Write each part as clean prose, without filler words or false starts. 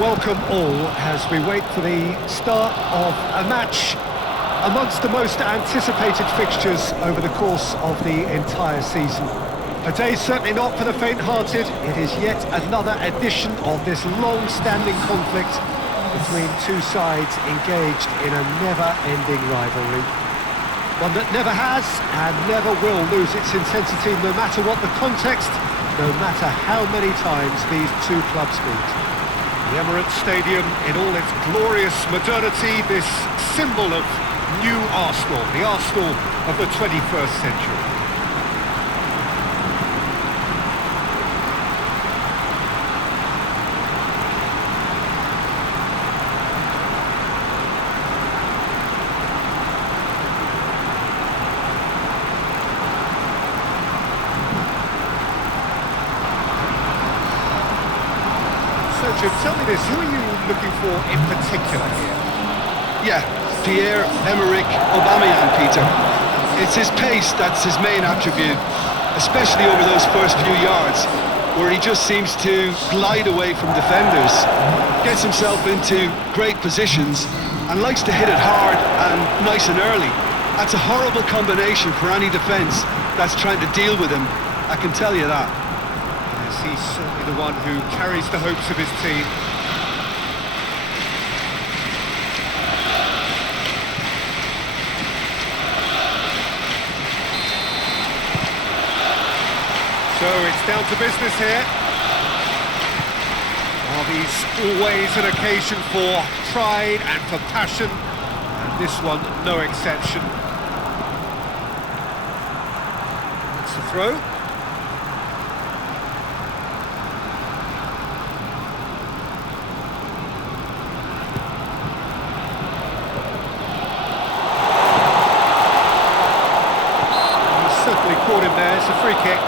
welcome all as we wait for the start of a match amongst the most anticipated fixtures over the course of the entire season. A day certainly not for the faint-hearted. It is yet another edition of this long-standing conflict between two sides engaged in a never-ending rivalry. One that never has and never will lose its intensity no matter what the context, no matter how many times these two clubs meet. The Emirates Stadium in all its glorious modernity, this symbol of new Arsenal, the Arsenal of the 21st century. So, Jim, tell me this, who are you looking for in particular here? Yeah, Pierre-Emerick Aubameyang, Peter. It's his pace that's his main attribute, especially over those first few yards, where he just seems to glide away from defenders, gets himself into great positions, and likes to hit it hard and nice and early. That's a horrible combination for any defence that's trying to deal with him, I can tell you that. Yes, he's certainly the one who carries the hopes of his team. So it's down to business here. Derby's always an occasion for pride and for passion, and this one no exception. It's the throw. He's certainly caught him there, it's a free kick.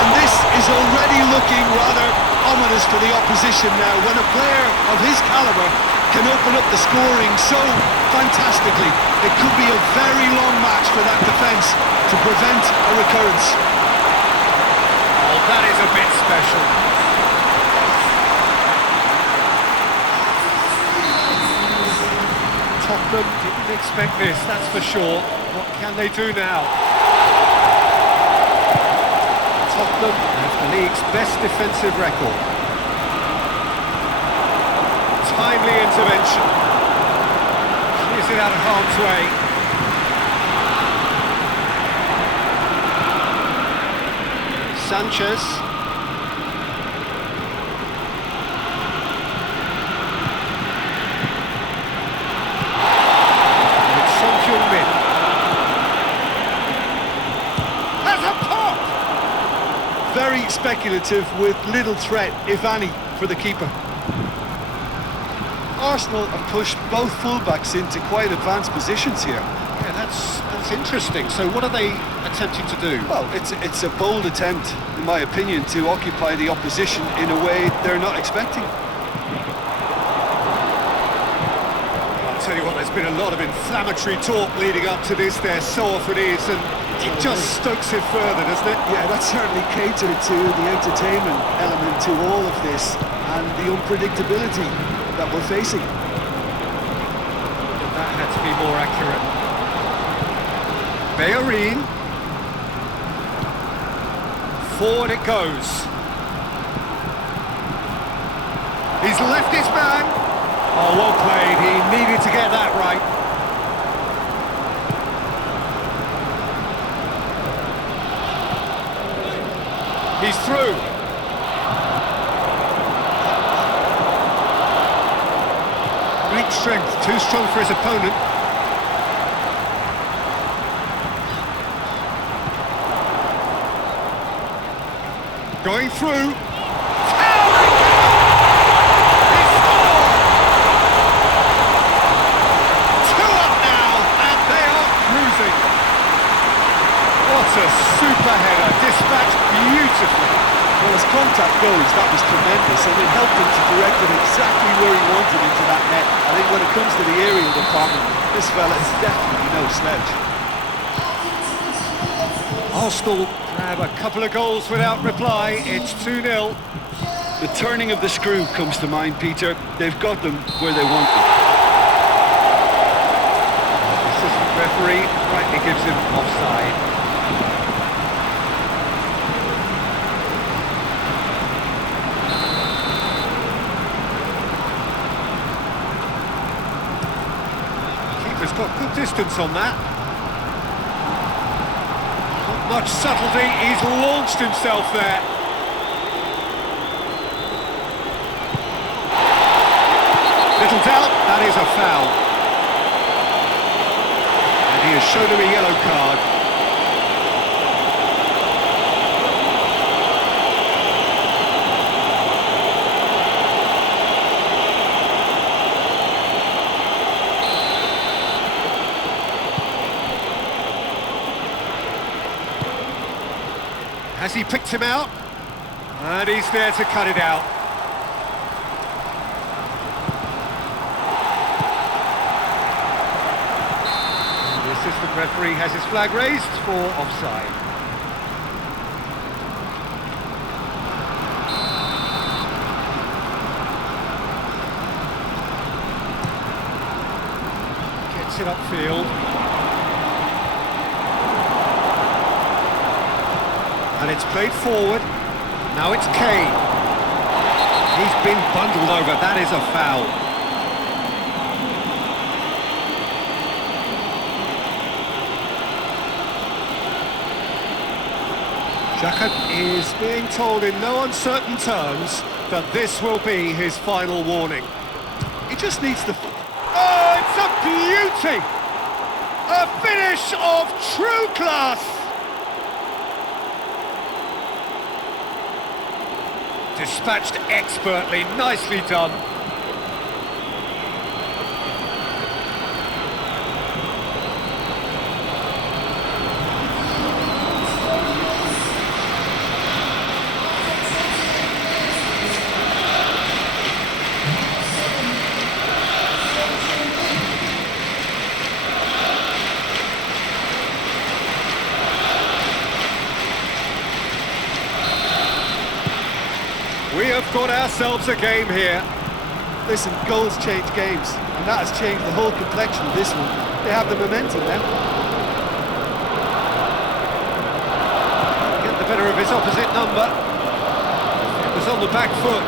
And this is already looking rather ominous for the opposition now, when a player of his calibre can open up the scoring so fantastically. It could be a very long match for that defence to prevent a recurrence. Oh, that is a bit special. Tottenham didn't expect this, that's for sure. What can they do now? Tottenham have the league's best defensive record. Timely intervention. Clears it out of harm's way. Sanchez. Very speculative with little threat, if any, for the keeper. Arsenal have pushed both fullbacks into quite advanced positions here. Yeah, that's interesting. So what are they attempting to do? Well, it's a bold attempt, in my opinion, to occupy the opposition in a way they're not expecting. I'll tell you what, there's been a lot of inflammatory talk leading up to this. There so often is, and it just stokes it further, doesn't it? Yeah, that's certainly catered to the entertainment element to all of this and the unpredictability that we're facing. That had to be more accurate. Bellerin. Forward it goes. He's left his man. Oh, well played. He needed to get that right. He's through. Great strength, too strong for his opponent. Going through. That's a super header, dispatched beautifully. Well, as contact goes, that was tremendous, and it helped him to direct it exactly where he wanted into that net. I think when it comes to the aerial department, this fella is definitely no slouch. Arsenal grab a couple of goals without reply. It's 2-0. The turning of the screw comes to mind, Peter. They've got them where they want them. The assistant referee rightly gives him offside. Keeper's got good distance on that. Not much subtlety, he's launched himself there. Little doubt, that is a foul. And he has shown him a yellow card. Has he picked him out? And he's there to cut it out. The assistant referee has his flag raised for offside. Gets it upfield. And it's played forward. Now it's Kane. He's been bundled over. That is a foul. Xhaka is being told in no uncertain terms that this will be his final warning. He just needs to... Oh, it's a beauty! A finish of true class! Dispatched expertly, nicely done. We have got ourselves a game here. Listen, goals change games, and that has changed the whole complexion of this one. They have the momentum now. Get the better of his opposite number. It was on the back foot.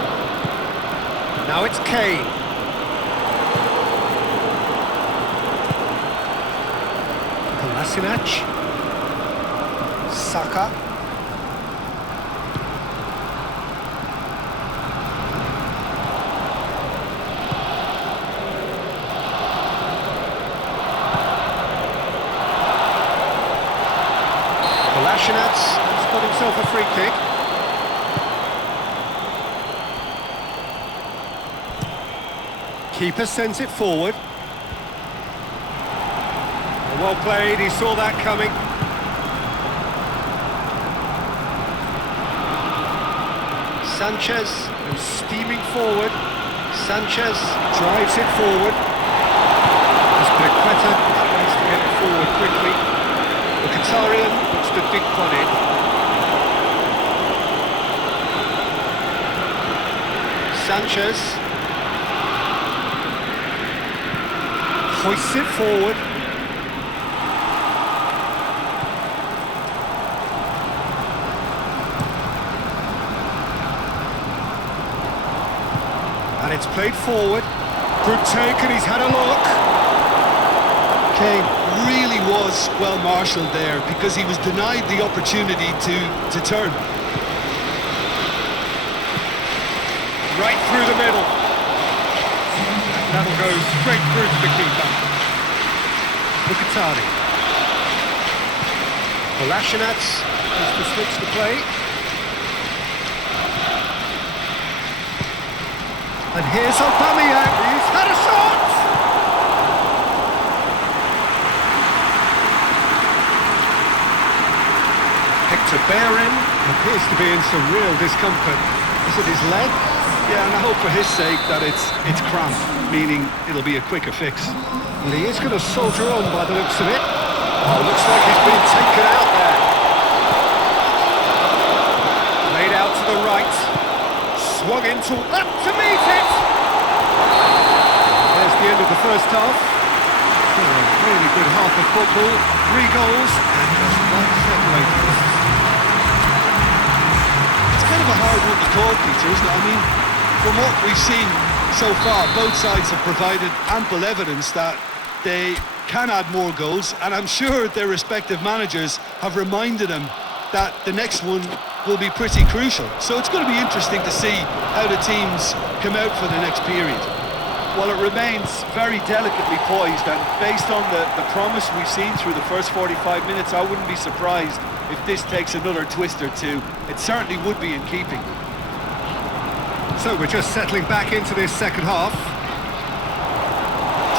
Now it's Kane. Kolasinac. Saka. Kolasinac has got himself a free kick. Keeper sends it forward. Well played, he saw that coming. Sanchez goes steaming forward. Sanchez drives it forward. Azpilicueta needs to get it forward quickly. The Qatarian looks to dink on it. Sanchez hoists it forward. And it's played forward. Good take, and he's had a look. Kane really was well marshalled there because he was denied the opportunity to turn. Right through the middle. That'll go straight through to the keeper. Mkhitaryan. Kolasinac is to switch the play. And here's Aubameyang, he's had a shot! to bear him. Appears to be in some real discomfort. Is it his leg? Yeah, and I hope for his sake that it's cramp, meaning it'll be a quicker fix. Well, he is going to soldier on by the looks of it. Oh, looks like he's been taken out there. Laid out to the right. Swung into up to meet it. There's the end of the first half. Oh, a really good half of football. 3 goals and just one separated. It's kind of a hard one to call, Peter, isn't it? I mean, from what we've seen so far, both sides have provided ample evidence that they can add more goals, and I'm sure their respective managers have reminded them that the next one will be pretty crucial. So it's going to be interesting to see how the teams come out for the next period. Well, it remains very delicately poised, and based on the promise we've seen through the first 45 minutes, I wouldn't be surprised if this takes another twist or two. It certainly would be in keeping. So we're just settling back into this second half.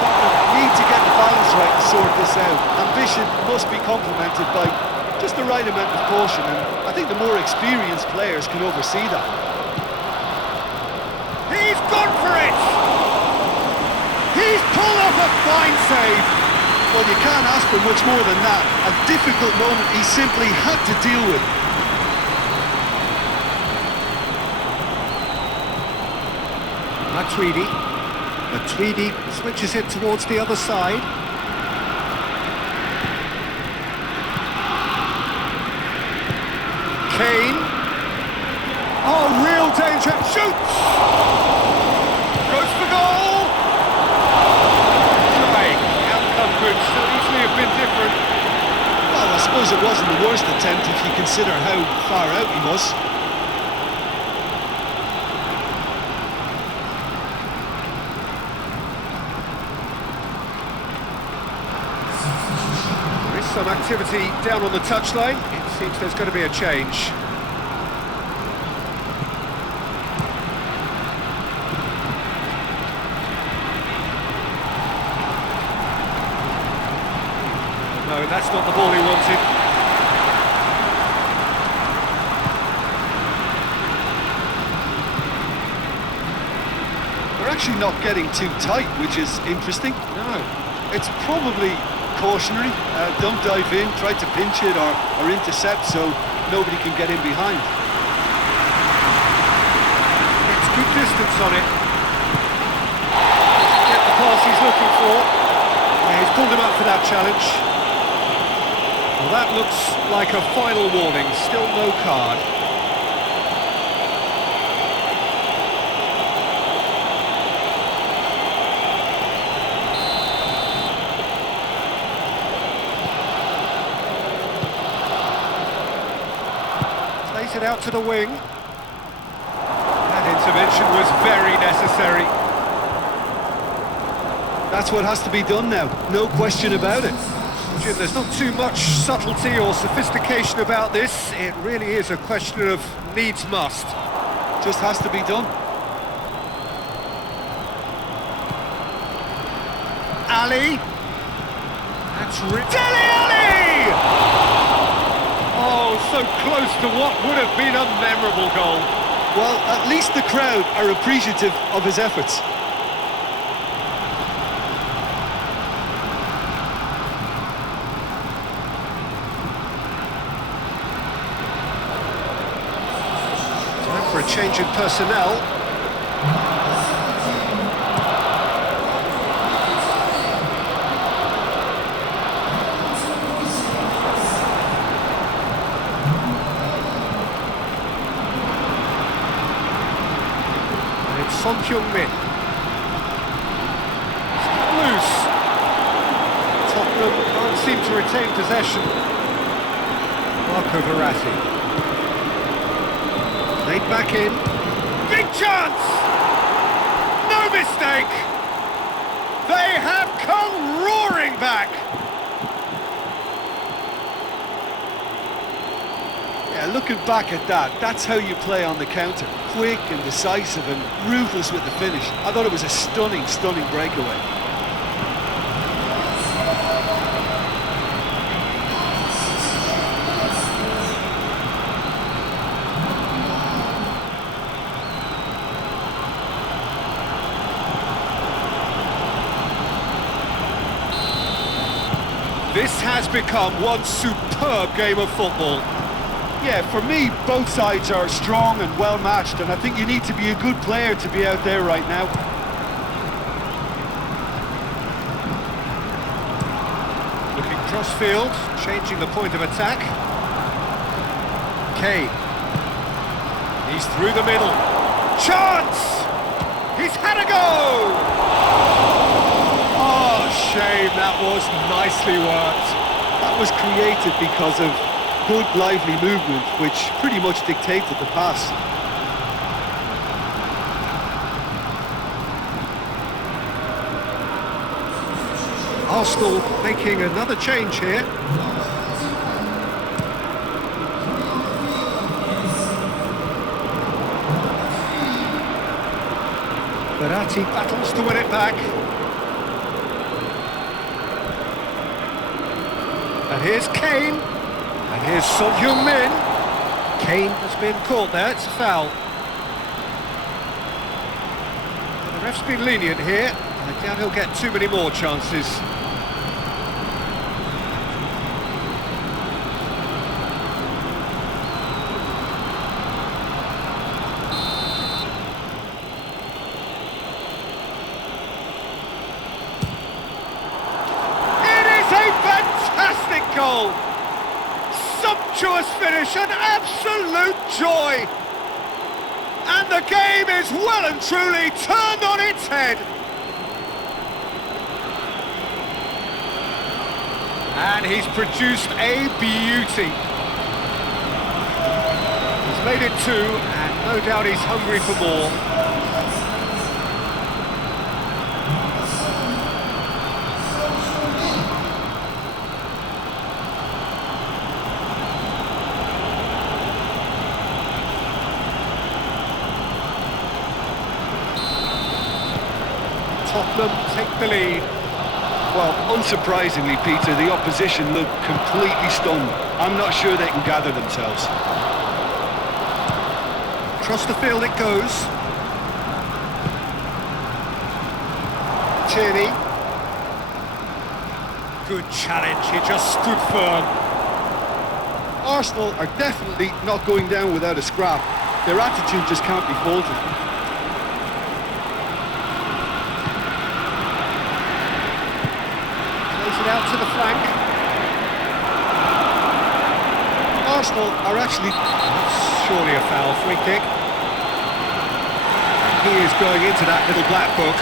Tottenham need to get the balance right to sort this out. Ambition must be complemented by just the right amount of caution, and I think the more experienced players can oversee that. He's gone for it! He's pulled off a fine save! Well, you can't ask for much more than that. A difficult moment he simply had to deal with. Matuidi switches it towards the other side. Kane. Oh, real danger. Shoots! Goes for goal! Trying. Outcome could so easily have been different. Well, I suppose it wasn't the worst attempt if you consider how far out he was. There is some activity down on the touchline. It seems there's going to be a change. No, that's not the ball he wanted. They're actually not getting too tight, which is interesting. No. It's probably cautionary. Don't dive in, try to pinch it or intercept so nobody can get in behind. It's good distance on it. Get the pass he's looking for. Yeah, he's pulled him up for that challenge. Well, that looks like a final warning. Still no card. Plays it out to the wing. That intervention was very necessary. That's what has to be done now, no question about it. Jim, there's not too much subtlety or sophistication about this. It really is a question of needs must. Just has to be done. Ali. That's Dele Alli! Oh, so close to what would have been a memorable goal. Well, at least the crowd are appreciative of his efforts. Time for a change in personnel. Son Heung-min. Loose. Tottenham can't seem to retain possession. Marco Verratti. Laid back in. Big chance! No mistake! They have come roaring back! Yeah, looking back at that, that's how you play on the counter. Quick and decisive and ruthless with the finish. I thought it was a stunning, stunning breakaway. has become one superb game of football. Yeah, for me, both sides are strong and well matched, and I think you need to be a good player to be out there right now. Looking cross-field, changing the point of attack. Kane. He's through the middle. Chance! He's had a go! Oh, shame, that was nicely worked. That was created because of good, lively movement, which pretty much dictated the pass. Arsenal making another change here. Verratti battles to win it back. And here's Kane. And here's Son Heung-min. Kane has been caught there, it's a foul. The ref's been lenient here. I doubt he'll get too many more chances. Goal! Sumptuous finish, an absolute joy! And the game is well and truly turned on its head! And he's produced a beauty. He's made it two, and no doubt he's hungry for more. Tottenham take the lead. Well, unsurprisingly, Peter, the opposition look completely stunned. I'm not sure they can gather themselves. Across the field it goes. Tierney. Good challenge, he just stood firm. Arsenal are definitely not going down without a scrap. Their attitude just can't be faulted. Out to the flank. Arsenal are actually... That's surely a foul, free kick. And he is going into that little black book.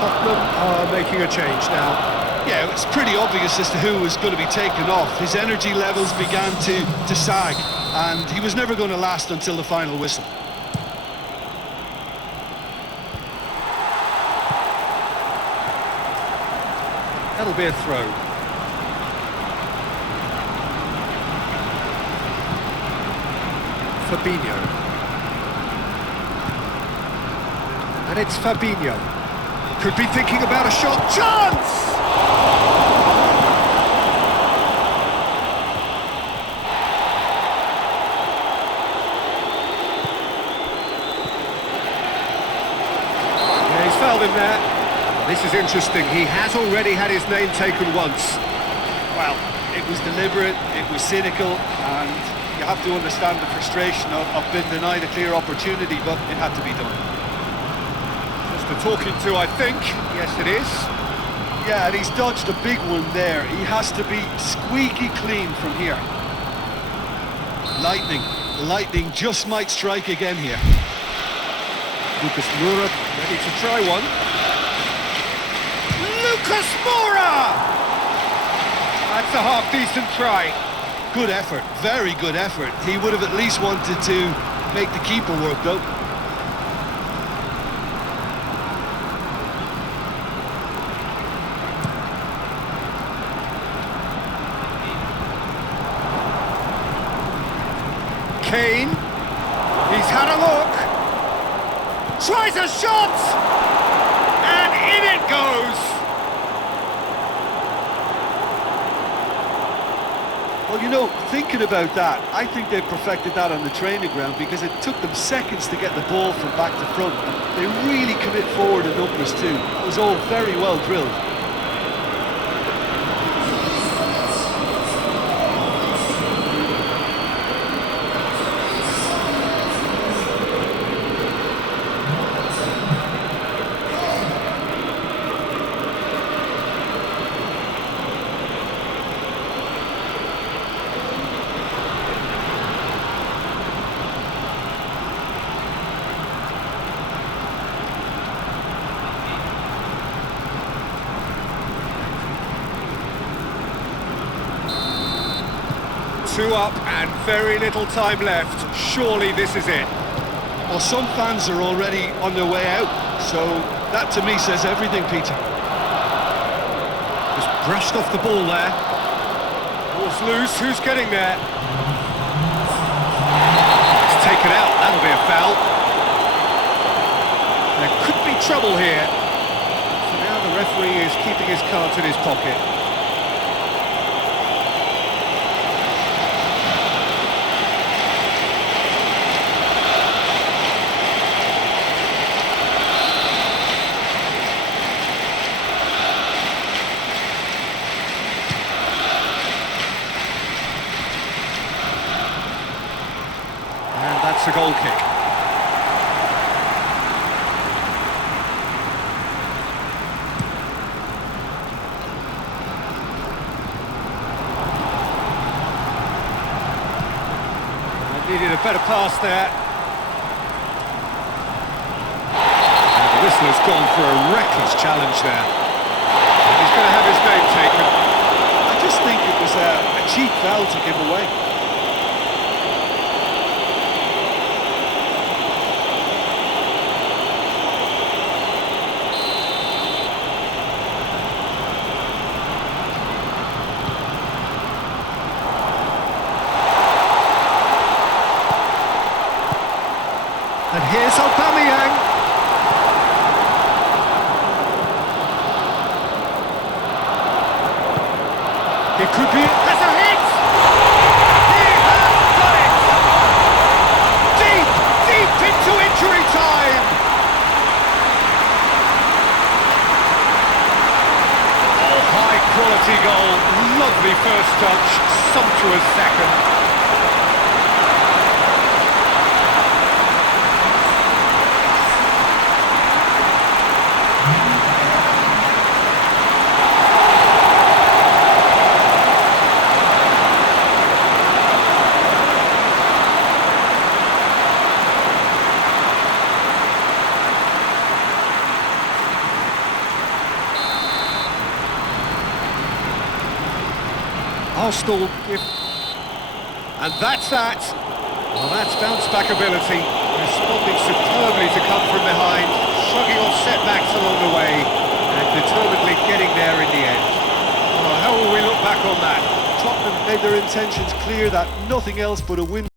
Tottenham are making a change now. Yeah, it's pretty obvious as to who was going to be taken off. His energy levels began to sag, and he was never going to last until the final whistle. That'll be a throw. Fabinho. And it's Fabinho. Could be thinking about a shot. Chance! Yeah, he's fouled him there. This is interesting. He has already had his name taken once. Well, it was deliberate, it was cynical, and you have to understand the frustration of being denied a clear opportunity, but it had to be done. Just a talking to, I think. Yes, it is. Yeah, and he's dodged a big one there. He has to be squeaky clean from here. Lightning just might strike again here. Lucas Moura ready to try one. Lucas Moura! That's a half-decent try. Good effort, very good effort. He would have at least wanted to make the keeper work, though. Kane. He's had a look. Tries a shot! And in it goes! Well, you know, thinking about that, I think they perfected that on the training ground because it took them seconds to get the ball from back to front. They really commit forward in numbers too. It was all very well drilled. Two up and very little time left. Surely this is it. Well, some fans are already on their way out, so that to me says everything, Peter. Just brushed off the ball there. Ball's loose, who's getting there? It's taken out, that'll be a foul. There could be trouble here. So now the referee is keeping his cards in his pocket. That's a goal kick. I needed a better pass there. And the whistler's gone for a reckless challenge there. And he's going to have his name taken. I just think it was a cheap foul to give away. And here's Aubameyang. It could be... There's a hit! He has got it! Deep, deep into injury time! Oh, high quality goal. Lovely first touch, sumptuous second. Arsenal give... And that's that. Well, that's bounce-back ability. Responding superbly to come from behind, shrugging off setbacks along the way, and determinedly getting there in the end. Well, how will we look back on that? Tottenham made their intentions clear that nothing else but a win